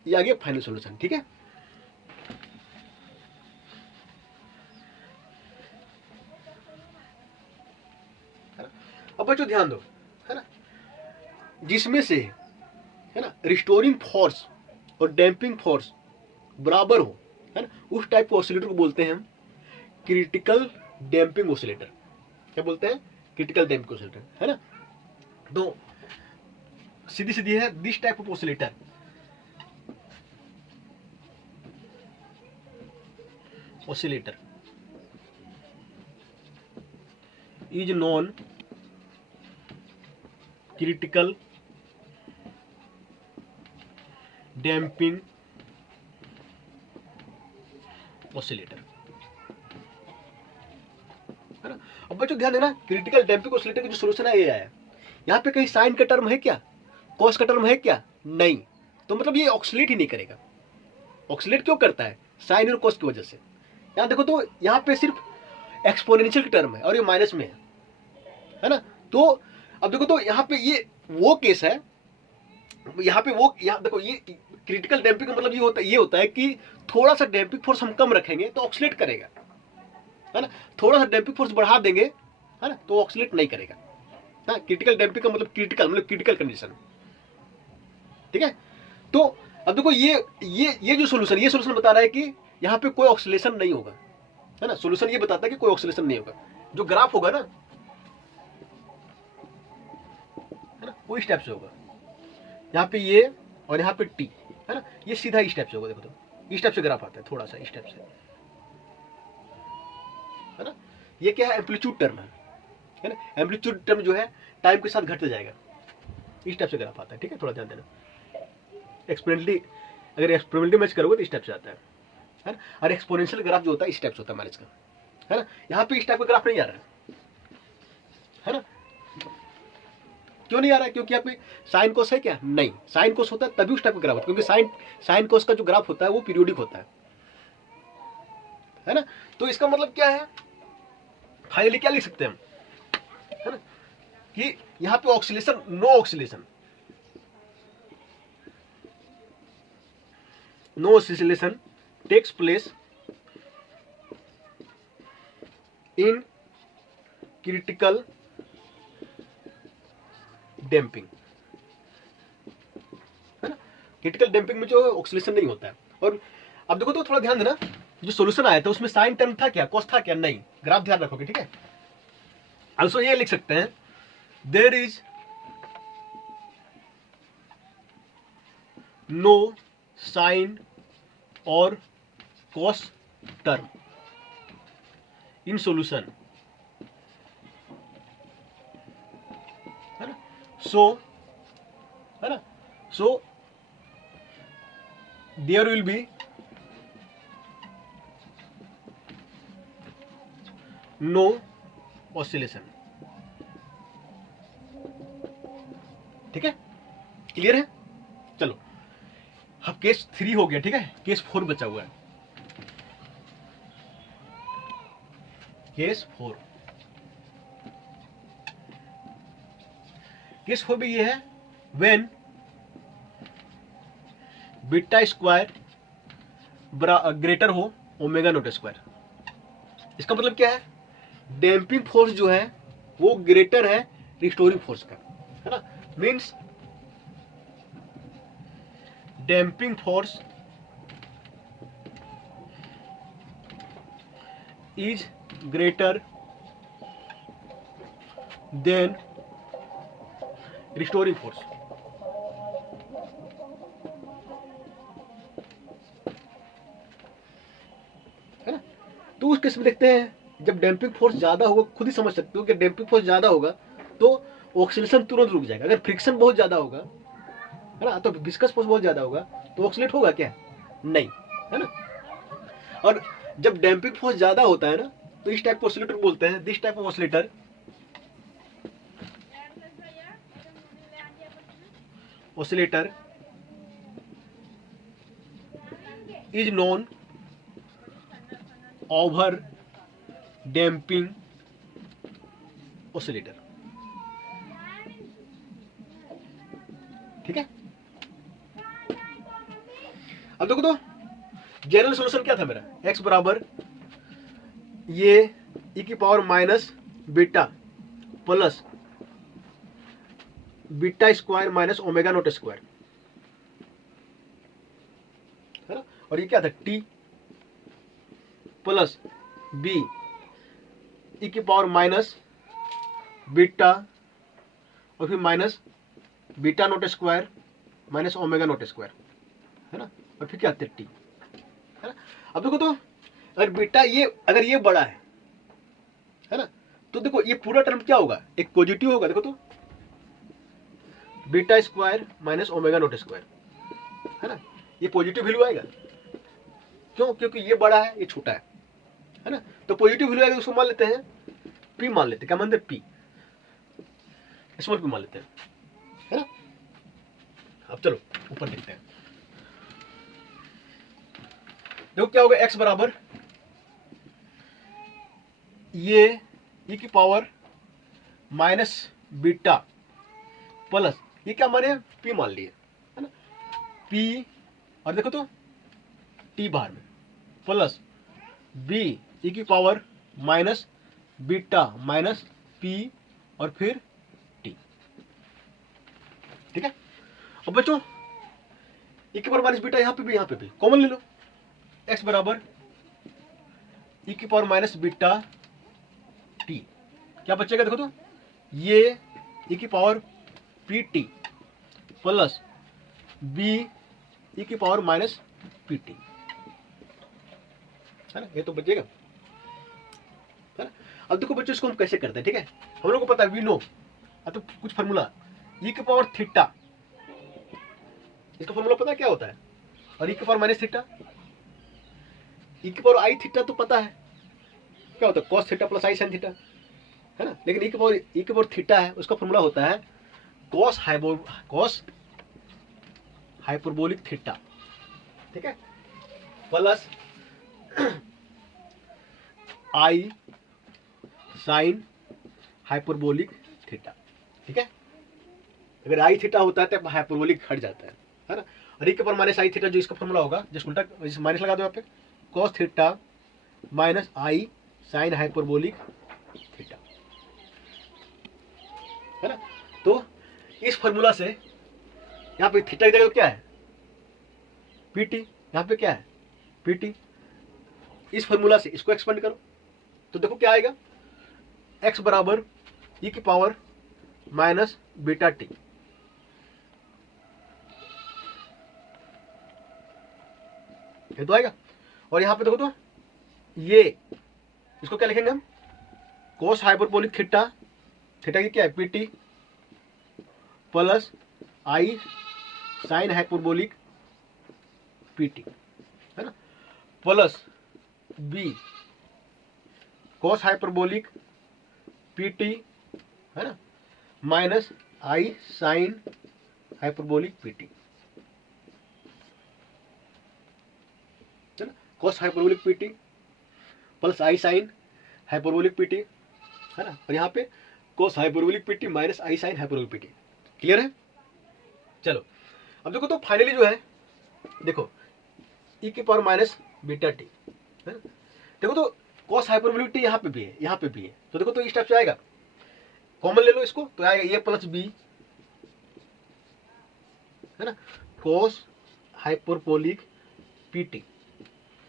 ये आ गया फाइनल सॉल्यूशन। ठीक है, अब बच्चों ध्यान दो, है ना, जिसमें से, है ना, रिस्टोरिंग फोर्स और डैम्पिंग फोर्स बराबर हो, है ना, उस टाइप के ऑसिलेटर को बोलते हैं हम क्रिटिकल डैम्पिंग ऑसिलेटर। क्या बोलते हैं? क्रिटिकल डैम्पिंग ऑसिलेटर, है ना। तो सीधी सीधी है, this type of oscillator is non critical damping oscillator, है ना। अब बच्चों ध्यान देना, क्रिटिकल डैम्पिंग ऑसिलेटर का जो सोल्यूशन है ये आया। यहाँ पे कहीं साइन का टर्म है क्या? कॉस का टर्म है क्या? नहीं। तो मतलब ये ऑक्सीलेट ही नहीं करेगा। ऑक्सीलेट क्यों करता है? साइन और कॉस की वजह से। यहाँ देखो तो यहाँ पे सिर्फ एक्सपोनेंशियल की टर्म है और ये माइनस में है ना। तो अब देखो तो यहाँ पे ये वो केस है, यहाँ पे वो, यहाँ देखो ये क्रिटिकल डैम्पिंग का मतलब ये होता है कि थोड़ा सा डैम्पिंग फोर्स हम कम रखेंगे तो ऑक्सीलेट करेगा, है ना। थोड़ा सा डैम्पिंग फोर्स बढ़ा देंगे, है ना, तो ऑक्सीलेट नहीं करेगा। हाँ, क्रिटिकल डैम्पिंग का मतलब क्रिटिकल कंडीशन। ठीक है, तो अब देखो ये जो सोल्यूशन, ये सोल्यूशन बता रहा है कि यहाँ पे कोई ऑक्सीलेशन नहीं होगा, है ना। सोल्यूशन ये बताता है कि कोई ऑक्सीलेशन नहीं होगा। जो ग्राफ होगा ना, है ना, वो इस टाइप से होगा। यहाँ पे ये और यहाँ पे टी, है ना, ये सीधा इस टाइप से होगा। देखो तो इस टाइप से ग्राफ आता है, थोड़ा सा इस टाइप से, है ना। ये क्या है? एम्पलीट्यूड टर्म है ना। एम्पलीट्यूड टर्म जो है टाइम के साथ घटते जाएगा, इस टाइप से ग्राफ आता है। ठीक है, थोड़ा ध्यान देना। एक्सपोनेंटली, अगर एक्सपोनेंटली मैच करोगे तो इस टाइप से आता है ना। और एक्सपोनेंशियल ग्राफ जो होता है इस टाइप से होता है मैच का, है ना। यहाँ पे इस टाइप का ग्राफ नहीं आ रहा है ना। क्यों नहीं आ रहा है? क्योंकि यहाँ पे साइन कोस है क्या? नहीं। साइन कोस होता है तभी उस टाइप का ग्राफ होता है, क्योंकि साइन कोस का जो ग्राफ होता है वो पीरियोडिक होता है ना। तो इसका मतलब क्या है? फाइनली क्या लिख सकते हैं हम, है ना, कि यहाँ पे oscillation, no oscillation, no oscillation takes place in critical damping, है ना। क्रिटिकल डैम्पिंग में जो ऑक्सीलेशन नहीं होता है। और अब देखो तो थोड़ा ध्यान देना, जो सॉल्यूशन आया था उसमें साइन टर्म था क्या? कॉस था क्या? नहीं। ग्राफ ध्यान रखोगे, ठीक है। आल्सो ये लिख सकते हैं, देयर इज नो साइन और कॉस टर्म इन सॉल्यूशन, है ना। सो, है ना, so there will be no oscillation. ठीक है, क्लियर है? चलो, अब केस 3 हो गया, ठीक है। केस 4 बचा हुआ है। केस 4, केस 4 भी ये है, व्हेन बीटा स्क्वायर ग्रेटर हो ओमेगा नॉट स्क्वायर। इसका मतलब क्या है? डैम्पिंग फोर्स जो है वो ग्रेटर है रिस्टोरिंग फोर्स का, है ना। Means damping force is greater than restoring force, है ना। तो उस केस में देखते हैं, जब डैम्पिंग फोर्स ज्यादा होगा, खुद ही समझ सकते हो कि डैम्पिंग फोर्स ज्यादा होगा तो ऑक्सीलेशन तुरंत रुक जाएगा। अगर फ्रिक्शन बहुत ज्यादा होगा, है ना, तो विस्कस फोर्स बहुत ज्यादा होगा तो ऑक्सीलेट होगा क्या? नहीं, है ना। और जब डैम्पिंग फोर्स ज्यादा होता है ना, तो इस टाइप को ऑसिलेटर बोलते हैं। This type of oscillator is known over damping oscillator. ठीक है। अब देखो तो जनरल सोल्यूशन क्या था मेरा, x बराबर ये e की power minus beta plus beta square minus omega naught square, है ना। और ये क्या था, t प्लस b e की पावर माइनस बीटा और फिर minus beta not square minus omega naught square, है ना। और फिर क्या आते टी, है ना। अब देखो तो अगर बीटा ये अगर ये बड़ा है ना, तो देखो ये पूरा टर्म क्या होगा, एक पॉजिटिव होगा। देखो तो beta square minus omega naught square, है ना, ये पॉजिटिव वैल्यू आएगा। क्यों? क्योंकि ये बड़ा है, ये छोटा है ना। तो पॉजिटिव वैल्यू आएगा, उसको मान लेते हैं पी, मान लेते हैं। क्या मानते हैं? पी, स्मॉल पी मान लेते हैं, है ना। अब चलो ऊपर देखते हैं। देखो क्या होगा, x बराबर ये e की पावर माइनस बीटा प्लस ये क्या माने, p मान लिए, है ना, p और देखो तो t बाहर में प्लस b e की power minus beta minus p और फिर t। ठीक है। अब बच्चों e की पावर माइनस बीटा यहां पे भी कॉमन ले लो। x बराबर e की पावर माइनस बीटा t, क्या बचेगा? देखो तो ये e की power P T plus B E की पावर माइनस पी टी, है ना, ये तो बचेगा, है ना। अब देखो बच्चों इसको हम कैसे करते हैं, ठीक है। हम लोग को पता है, वी नो, तो कुछ फार्मूला ई की पावर थीटा, इसका फार्मूला पता है क्या होता है, और ई की पावर माइनस थीटा, ई की पावर आई थीटा तो पता है क्या होता है, कॉस थीटा प्लस आई साइन थीटा, है ना। लेकिन ई की पावर थीटा है, उसका फार्मूला होता है कॉस हाइपरबोलिक थीटा, ठीक है, प्लस आई साइन हाइपरबोलिक थीटा। ठीक है। अगर आई थीटा होता है तो हाइपरबोलिक हट जाता है ना। और ई के पर माइनस आई थीटा जो इसका फॉर्मूला होगा, जिस उल्टा माइनस लगा दो यहाँ पे, कॉस थीटा माइनस आई साइन हाइपरबोलिक थीटा, है ना। तो इस फॉर्मूला से यहाँ पे थीटा की जगह क्या है, पीटी, यहाँ पे क्या है, पीटी। इस फॉर्मूला से इसको एक्सपेंड करो तो देखो क्या आएगा, x बराबर ई की पावर माइनस बीटा टी, ये तो आएगा। और यहां पे देखो तो ये इसको क्या लिखेंगे हम, कोस हाइपरबोलिक थीटा, थीटा की क्या है, पीटी प्लस आई साइन हाइपरबोलिक पीटी, है ना, plus B cos hyperbolic PT, है ना, माइनस आई साइन हाइपरबोलिक पीटी, है ना, कोस हाइपरबोलिक पीटी प्लस आई साइन हाइपरबोलिक पीटी, है ना। और यहाँ पे कोस हाइपरबोलिक पीटी माइनस आई साइन हाइपरबोलिक पीटी। क्लियर है? चलो अब देखो तो फाइनली जो है, देखो ई की पावर माइनस बीटा टी, है ना। देखो तो कोस हाइपरबोलिक टी यहाँ पे भी है, यहाँ पे भी है, तो देखो तो इस टाइप से आएगा, कॉमन ले लो इसको, तो आएगा ये प्लस बी, है ना, कोस हाइपरबोलिक पीटी,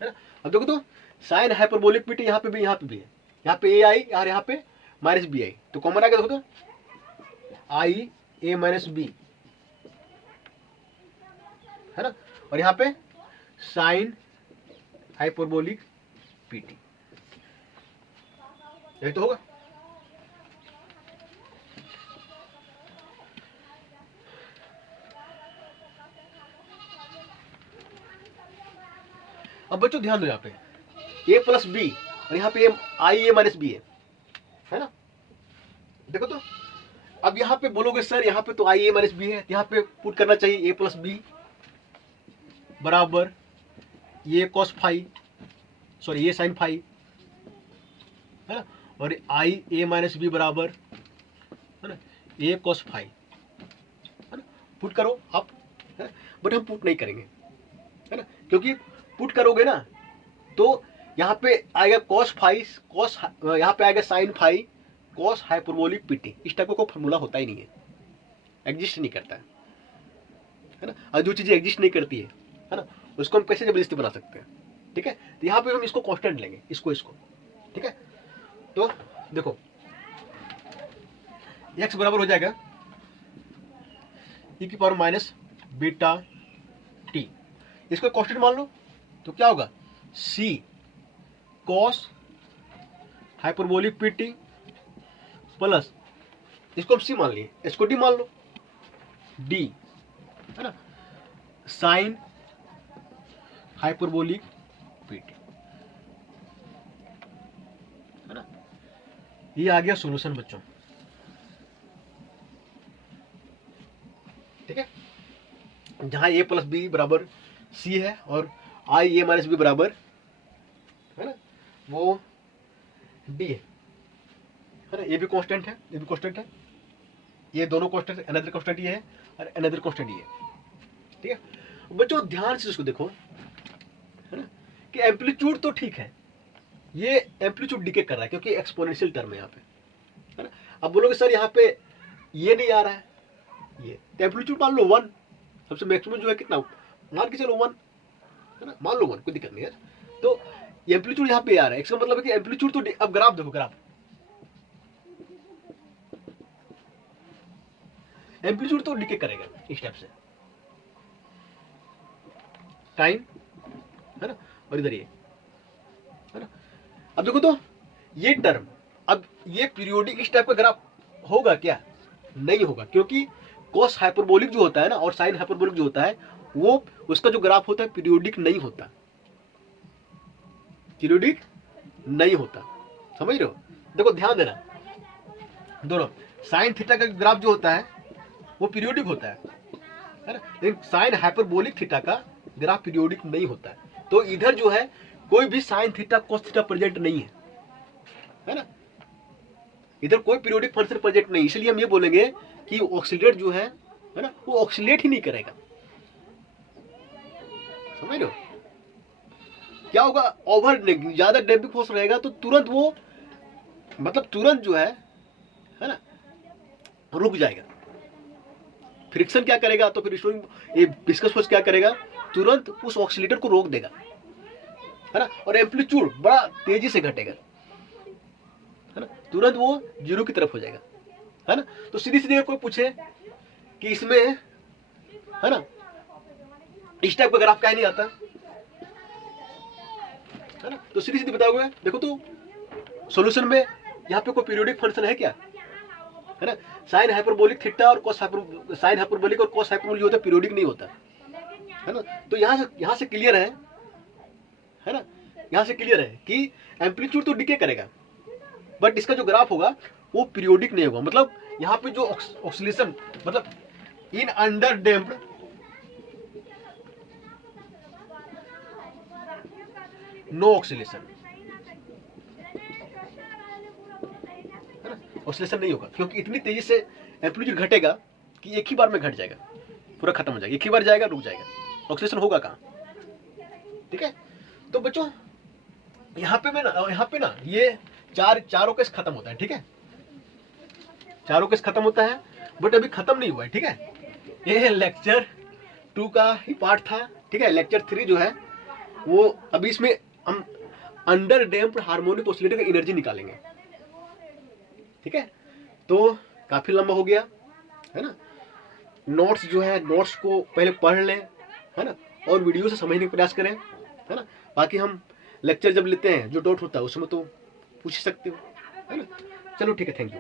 है ना। अब देखो तो साइन हाइपरबोलिक पीटी यहाँ पे भी है, यहाँ पे ए आई और यहाँ पे माइनस बी आई, तो कॉमन आ गया। देखो तो आई ए माइनस बी, है ना, और यहाँ पे साइन हाइपरबोलिक पीटी, यही तो होगा। बच्चों ध्यान दो, यहाँ पे a प्लस बी और यहाँ पे आई ए माइनस बी है ना। देखो तो अब यहाँ पे बोलोगे सर यहाँ पे तो आई ए माइनस बी है, यहाँ पे पुट करना चाहिए a प्लस बी बराबर ये कॉस फाई, सॉरी ये साइन फाई है ना, और आई ए माइनस बी बराबर है ना ए कॉस फाई है ना। पुट करो आप, है ना, बट हम पुट नहीं करेंगे है ना, क्योंकि पुट करोगे ना तो यहाँ पे आएगा कॉस फाई, कॉस यहाँ पे आएगा sine phi cos hyperbolic PT. इस टाइप का कोई फॉर्मूला होता ही नहीं है, एग्जिस्ट नहीं करता है ना। और जो चीजें एग्जिस्ट नहीं करती है ना, उसको हम कैसे जबरदस्ती बना सकते हैं, ठीक है। तो यहाँ पे हम इसको कांस्टेंट लेंगे, इसको ठीक है। तो देखो x बराबर हो जाएगा e की पावर माइनस बीटा टी, इसको कांस्टेंट मान लो तो क्या होगा c cos hyperbolic PT plus इसको हम c मान लिए, इसको d मान लो d है ना साइन हाइपरबोलिक पीटी है ना। ये आ गया सॉल्यूशन बच्चों, ठीक है, जहां a प्लस बी बराबर c है और आई ए माइनस बी बराबर है ना वो d है ना। ये भी कांस्टेंट है, ये भी कांस्टेंट है, ये दोनों कांस्टेंट, अनदर कांस्टेंट ये है और अनदर कांस्टेंट ये है, ठीक है। बच्चों ध्यान से इसको देखो है ना कि एम्पलीट्यूड तो ठीक है, ये एम्पलीट्यूड डिके कर रहा है क्योंकि एक्सपोनेंशियल टर्म है यहाँ पे है ना। अब बोलोगे सर यहाँ पे ये नहीं आ रहा है, ये तो एम्पलीट्यूड मान लो 1, सबसे मैक्सिमम जो है कितना मान के चलो 1 है ना, मान लो 1, कोई दिक्कत नहीं है। तो एम्पलीट्यूड यहाँ पे आ रहा है, इसका मतलब है कि एम्पलीट्यूड तो, अब ग्राफ देखो, ग्राफ एम्पलीट्यूड तो डिके करेगा इस टाइप से, टाइम है ना, और इधर ये है ना। अब देखो तो ये टर्म, अब ये पीरियोडिक इस टाइप का ग्राफ होगा क्या, नहीं होगा, क्योंकि कॉस हाइपरबोलिक जो होता है ना और साइन हाइपरबोलिक जो होता है वो उसका जो ग्राफ होता है पीरियोडिक नहीं होता, पीरियोडिक नहीं होता, समझ रहे हो। देखो ध्यान देना, दोनों साइन थीटा का ग्राफ जो होता है वो पीरियोडिक होता है ना, लेकिन साइन हाइपरबोलिक थीटा का ग्राफ पीरियोडिक नहीं होता है। तो इधर जो है कोई भी sine theta cos theta present नहीं है ना, इधर कोई पीरियोडिक फंक्शन प्रेजेंट नहीं, इसलिए हम ये बोलेंगे कि ऑक्सीलेट जो है ना वो ऑक्सीलेट ही नहीं करेगा, समझ लो। क्या होगा, ओवर ज्यादा डैम्पिंग फोर्स रहेगा तो तुरंत वो मतलब तुरंत जो है ना रुक जाएगा। फ्रिक्शन क्या करेगा, तो फिर ये विस्कस फोर्स क्या करेगा, तुरंत उस ऑक्सीलेटर को रोक देगा है ना, और एम्पलीट्यूड बड़ा तेजी से घटेगा है ना, तुरंत वो जीरो की तरफ हो जाएगा है ना। तो सीधी सीधी कोई पूछे कि इसमें है ना इस टाइप का ग्राफ काहे नहीं आता है ना, तो सीधी सीधी बताओगे। देखो तो सॉल्यूशन में यहाँ पे कोई पीरियोडिक फंक्शन है क्या, है ना। साइन हाइपरबोलिक थीटा और कॉस साइन हाइपरबोलिक और कॉस हाइपरबोलिक होता है, पीरियोडिक नहीं होता है ना। तो यहाँ से क्लियर है ना, यहाँ से क्लियर है कि एम्पलीट्यूड तो डिके करेगा बट इसका जो ग्राफ होगा वो पीरियोडिक नहीं होगा। मतलब यहाँ पे जो ऑक्सीलेशन मतलब in under damped no oscillation, oscillation नहीं होगा क्योंकि इतनी तेजी से एम्पलीट्यूड घटेगा कि एक ही बार में घट जाएगा, पूरा खत्म हो जाएगा, एक ही बार जाएगा रुक जाएगा, ऑक्सीलेशन होगा कहाँ, ठीक है। तो बच्चों यहाँ पे ना ये चारों केस खत्म होता है, ठीक है, चारों केस खत्म होता है बट अभी खत्म नहीं हुआ है, ठीक है। ये लेक्चर 2 का ही पार्ट था, ठीक है। लेक्चर 3 जो है वो अभी इसमें हम अंडर डैम्प्ड हार्मोनिक ऑसिलेटर का एनर्जी निकालेंगे, ठीक है। तो काफी लंबा हो गया है ना, नोट्स जो है नोट्स को पहले पढ़ लें है ना, और वीडियो से समझने का प्रयास करें है ना। बाकी हम लेक्चर जब लेते हैं जो डाउट होता है उसमें तो पूछ सकते हो है ना। चलो ठीक है, थैंक यू।